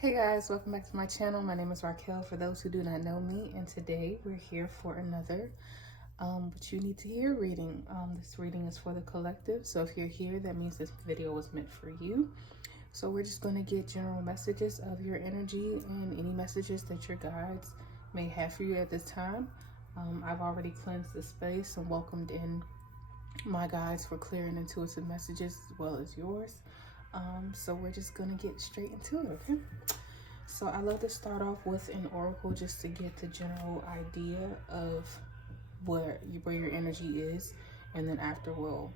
Hey guys, welcome back to my channel. My name is Raquel for those who do not know me, and today we're here for another what you need to hear reading. This reading is for the collective, so if you're here, that means this video was meant for you. So we're just going to get general messages of your energy and any messages that your guides may have for you at this time. I've already cleansed the space and welcomed in my guides for clear and intuitive messages as well as yours. So we're just gonna get straight into it, okay? So I love to start off with an oracle just to get the general idea of where your energy is, and then after we'll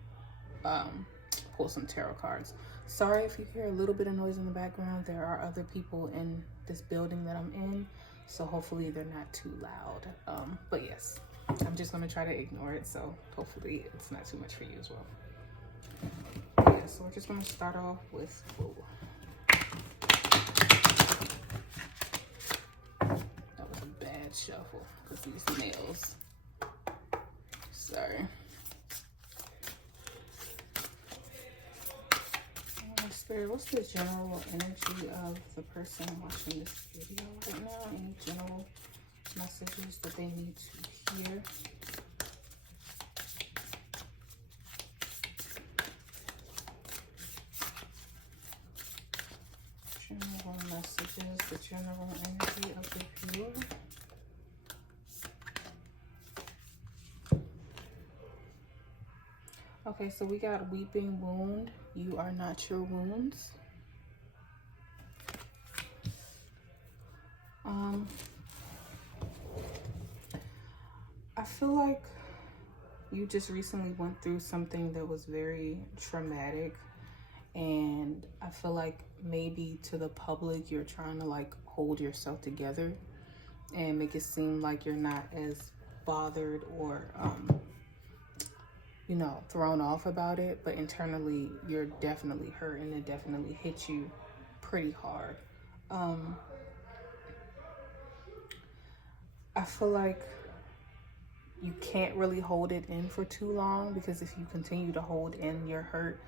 pull some tarot cards. Sorry if you hear a little bit of noise in the background. There are other people in this building that I'm in, so hopefully they're not too loud. But yes, I'm just gonna try to ignore it, so hopefully it's not too much for you as well. Yeah, so we're just gonna start off with, whoa. That was a bad shuffle because these nails. Sorry. Spirit, what's the general energy of the person watching this video right now? Any general messages that they need to hear? General messages, the general energy of the viewer. Okay, so we got weeping wound. You are not your wounds. I feel like you just recently went through something that was very traumatic, and I feel like maybe to the public you're trying to like hold yourself together and make it seem like you're not as bothered or you know, thrown off about it, but internally you're definitely hurt and it definitely hit you pretty hard. I feel like you can't really hold it in for too long, because if you continue to hold in your hurt,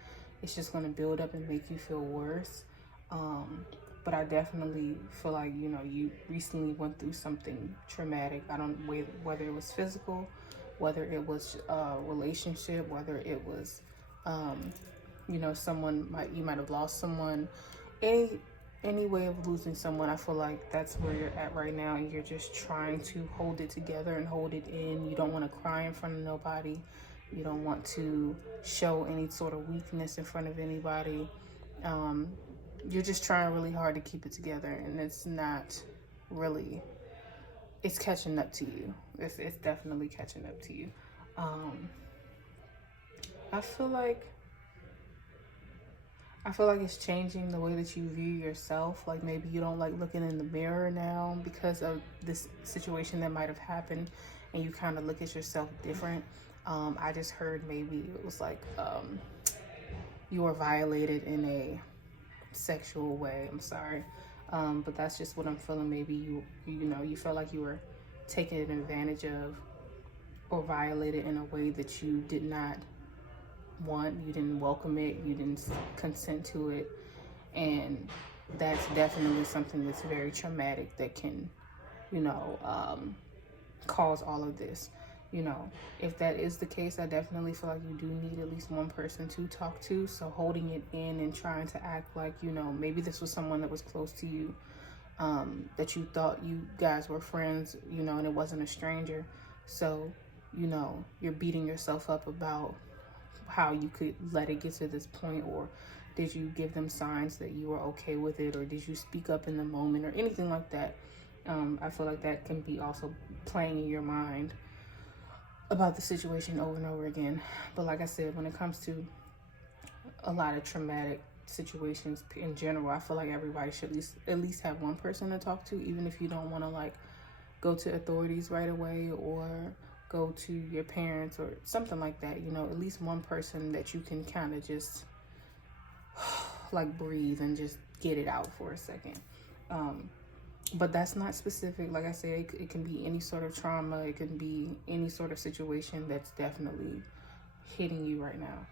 it's just going to build up and make you feel worse. But I definitely feel like, you know, you recently went through something traumatic. I don't know whether it was physical, whether it was a relationship, whether it was, you know, you might have lost someone. Any way of losing someone, I feel like that's where you're at right now, and you're just trying to hold it together and hold it in. You don't want to cry in front of nobody. You don't want to show any sort of weakness in front of anybody. You're just trying really hard to keep it together, and it's not really, it's catching up to you. It's definitely catching up to you. I feel like it's changing the way that you view yourself. Like maybe you don't like looking in the mirror now because of this situation that might have happened, and you kind of look at yourself different. I just heard maybe it was like you were violated in a sexual way. I'm sorry, but that's just what I'm feeling. Maybe you felt like you were taken advantage of or violated in a way that you did not want. You didn't welcome it, you didn't consent to it, and that's definitely something that's very traumatic that can, you know, cause all of this. You know, if that is the case, I definitely feel like you do need at least one person to talk to. So holding it in and trying to act like, you know, maybe this was someone that was close to you, that you thought you guys were friends, you know, and it wasn't a stranger. So, you know, you're beating yourself up about how you could let it get to this point, or did you give them signs that you were okay with it, or did you speak up in the moment, or anything like that. I feel like that can be also playing in your mind about the situation over and over again. But like I said, when it comes to a lot of traumatic situations in general, I feel like everybody should at least have one person to talk to, even if you don't want to like go to authorities right away or go to your parents or something like that. You know, at least one person that you can kind of just like breathe and just get it out for a second. But that's not specific. Like I said, it can be any sort of trauma. It can be any sort of situation that's definitely hitting you right now.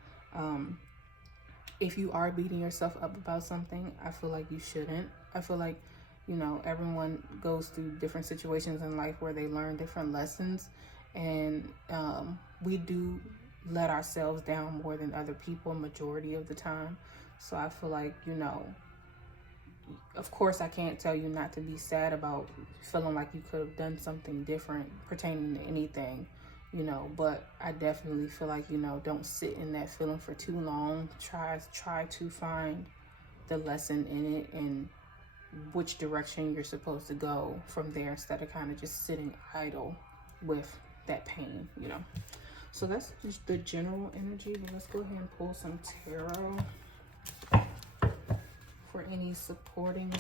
if you are beating yourself up about something, I feel like you shouldn't. I feel like, you know, everyone goes through different situations in life where they learn different lessons. And we do let ourselves down more than other people majority of the time. So I feel like, you know, of course I can't tell you not to be sad about feeling like you could have done something different pertaining to anything, you know, but I definitely feel like, you know, don't sit in that feeling for too long. Try to find the lesson in it and which direction you're supposed to go from there, instead of kind of just sitting idle with that pain, you know. So that's just the general energy, but let's go ahead and pull some tarot for any supporting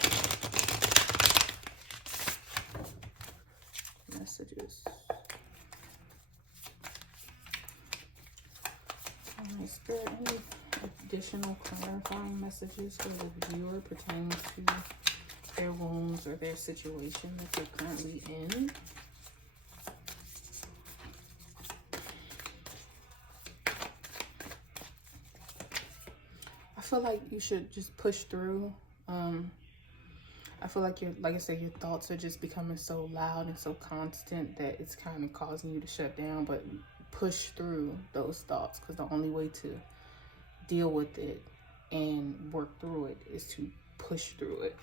messages. Is there any additional clarifying messages for the viewer pertaining to their wounds or their situation that they're currently in? I feel like you should just push through. I feel like like I said, your thoughts are just becoming so loud and so constant that it's kind of causing you to shut down, but push through those thoughts, because the only way to deal with it and work through it is to push through it.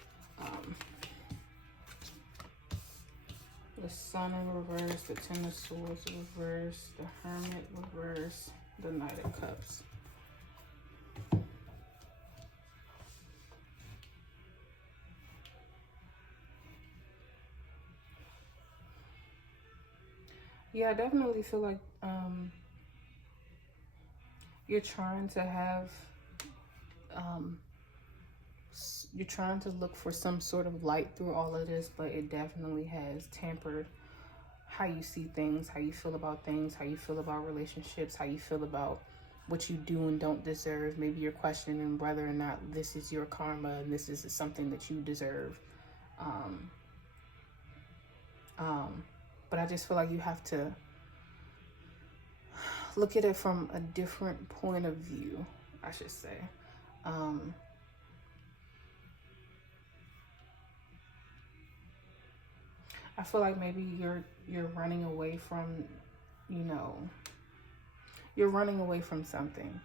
The Sun in reverse, the Ten of Swords reverse, the Hermit reverse, the Knight of Cups. Yeah, I definitely feel like you're trying to have, you're trying to look for some sort of light through all of this, but it definitely has tampered how you see things, how you feel about things, how you feel about relationships, how you feel about what you do and don't deserve. Maybe you're questioning whether or not this is your karma and this is something that you deserve. But I just feel like you have to look at it from a different point of view, I should say. I feel like maybe you're running away from, you know, you're running away from something.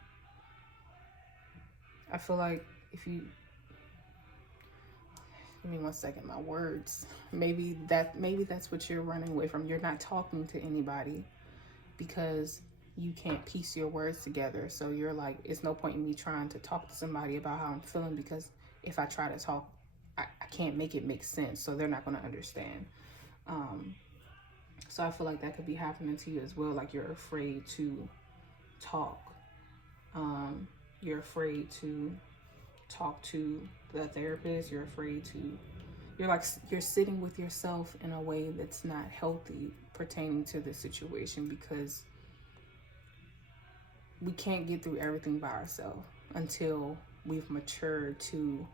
I feel like if you, give me 1 second, my words. Maybe that's what you're running away from. You're not talking to anybody because you can't piece your words together. So you're like, it's no point in me trying to talk to somebody about how I'm feeling, because if I try to talk, I can't make it make sense. So they're not going to understand. So I feel like that could be happening to you as well. Like you're afraid to talk. You're afraid to talk to the therapist. You're afraid to, you're sitting with yourself in a way that's not healthy pertaining to the situation, because we can't get through everything by ourselves until we've matured to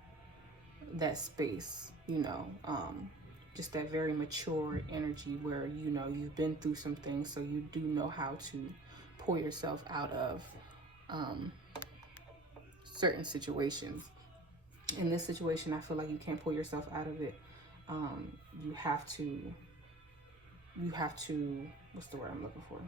that space, you know, just that very mature energy where, you know, you've been through some things, so you do know how to pull yourself out of certain situations. In this situation, I feel like you can't pull yourself out of it. You have to, what's the word I'm looking for?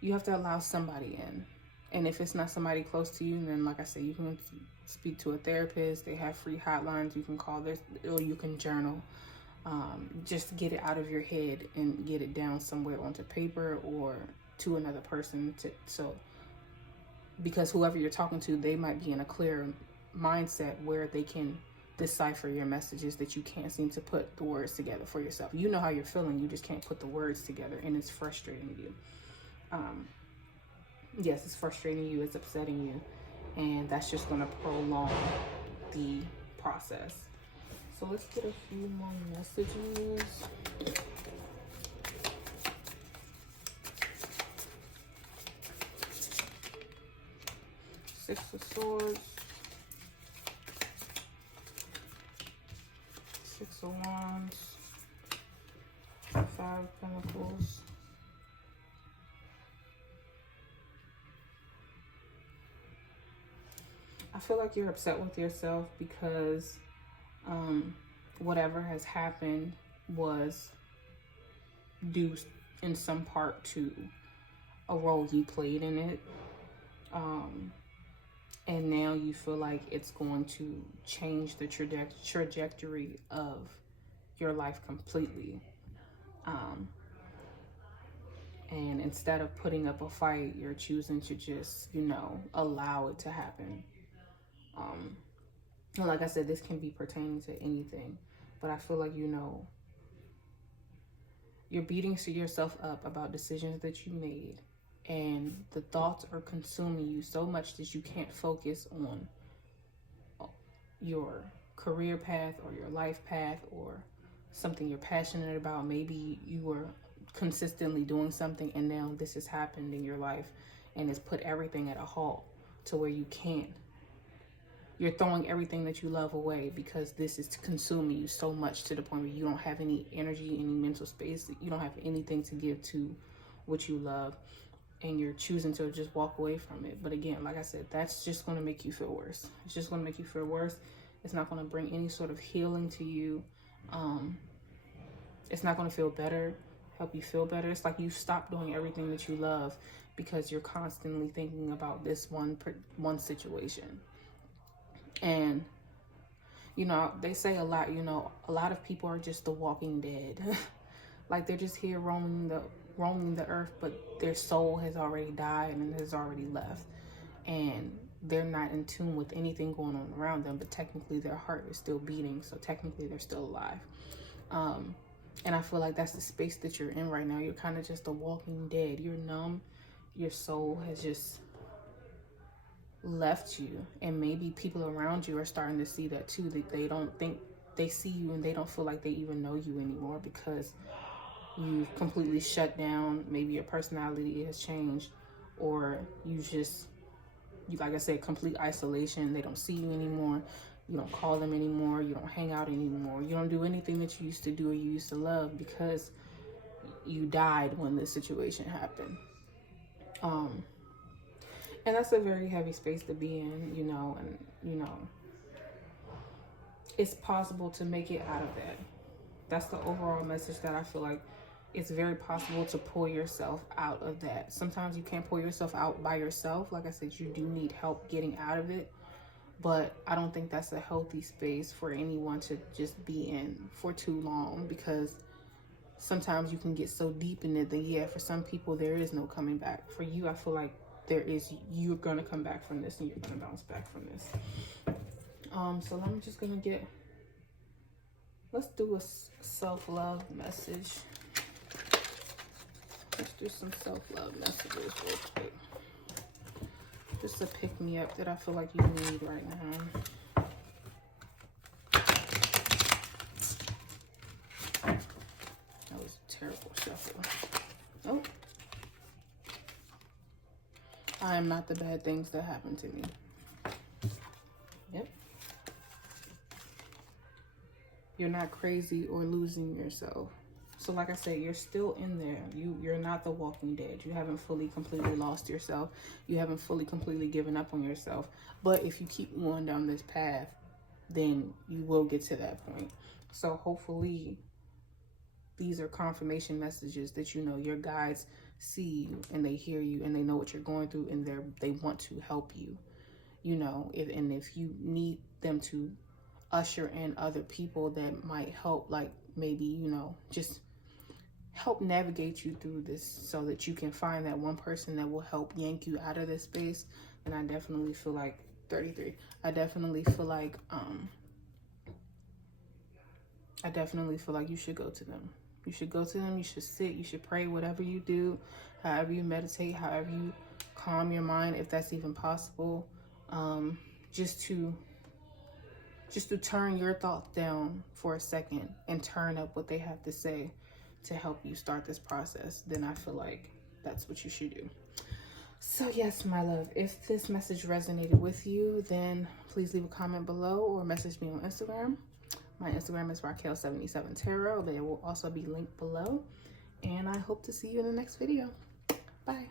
You have to allow somebody in. And if it's not somebody close to you, then like I said, you can speak to a therapist. They have free hotlines you can call this, or you can journal. Just get it out of your head and get it down somewhere onto paper or to another person. Because whoever you're talking to, they might be in a clear mindset where they can decipher your messages that you can't seem to put the words together for yourself. You know how you're feeling, you just can't put the words together, and it's frustrating you. Yes, it's frustrating you, it's upsetting you, and that's just going to prolong the process. So let's get a few more messages. Six of Swords, Six of Wands, Five of Pentacles, I feel like you're upset with yourself because whatever has happened was due in some part to a role you played in it. And now you feel like it's going to change the trajectory of your life completely. And instead of putting up a fight, you're choosing to just, you know, allow it to happen. And like I said, this can be pertaining to anything, but I feel like, you know, you're beating yourself up about decisions that you made, and the thoughts are consuming you so much that you can't focus on your career path or your life path or something you're passionate about. Maybe you were consistently doing something and now this has happened in your life and it's put everything at a halt to where you can't. You're throwing everything that you love away because this is consuming you so much to the point where you don't have any energy, any mental space. You don't have anything to give to what you love, and you're choosing to just walk away from it. But again, like I said, that's just going to make you feel worse. It's just going to make you feel worse. It's not going to bring any sort of healing to you. It's not going to feel better, help you feel better. It's like you stop doing everything that you love because you're constantly thinking about this one situation. And, you know, they say a lot, you know, a lot of people are just the walking dead. Like they're just here roaming the earth, but their soul has already died and has already left. And they're not in tune with anything going on around them, but technically their heart is still beating. So technically they're still alive. And I feel like that's the space that you're in right now. You're kind of just a walking dead. You're numb. Your soul has just left you, and maybe people around you are starting to see that too, that they don't think they see you and they don't feel like they even know you anymore because you've completely shut down. Maybe your personality has changed, or you like I said, complete isolation. They don't see you anymore. You don't call them anymore. You don't hang out anymore. You don't do anything that you used to do or you used to love because you died when this situation happened. And that's a very heavy space to be in, you know, and, you know, it's possible to make it out of that. That's the overall message that I feel like it's very possible to pull yourself out of that. Sometimes you can't pull yourself out by yourself. Like I said, you do need help getting out of it. But I don't think that's a healthy space for anyone to just be in for too long, because sometimes you can get so deep in it that, yeah, for some people, there is no coming back. For you, I feel like there is. You're going to come back from this and you're going to bounce back from this. So I'm just going to let's do a self-love message. Let's do some self-love messages real quick. Just to pick me up that I feel like you need right now. That was a terrible shuffle. Oh. I am not the bad things that happen to me. Yep. You're not crazy or losing yourself. So like I said, you're still in there. You're not the walking dead. You haven't fully, completely lost yourself. You haven't fully, completely given up on yourself. But if you keep going down this path, then you will get to that point. So hopefully these are confirmation messages that, you know, your guides see you and they hear you and they know what you're going through and they want to help you, you know, if you need them to usher in other people that might help, like maybe, you know, just help navigate you through this so that you can find that one person that will help yank you out of this space. And I definitely feel like 33. I definitely feel like you should go to them. You should go to them. You should sit. You should pray. Whatever you do, however you meditate, however you calm your mind, if that's even possible, just to turn your thoughts down for a second and turn up what they have to say to help you start this process. Then I feel like that's what you should do. So yes, my love, if this message resonated with you, then please leave a comment below or message me on Instagram. My Instagram is Raquel77Tarot. There will also be linked below. And I hope to see you in the next video. Bye.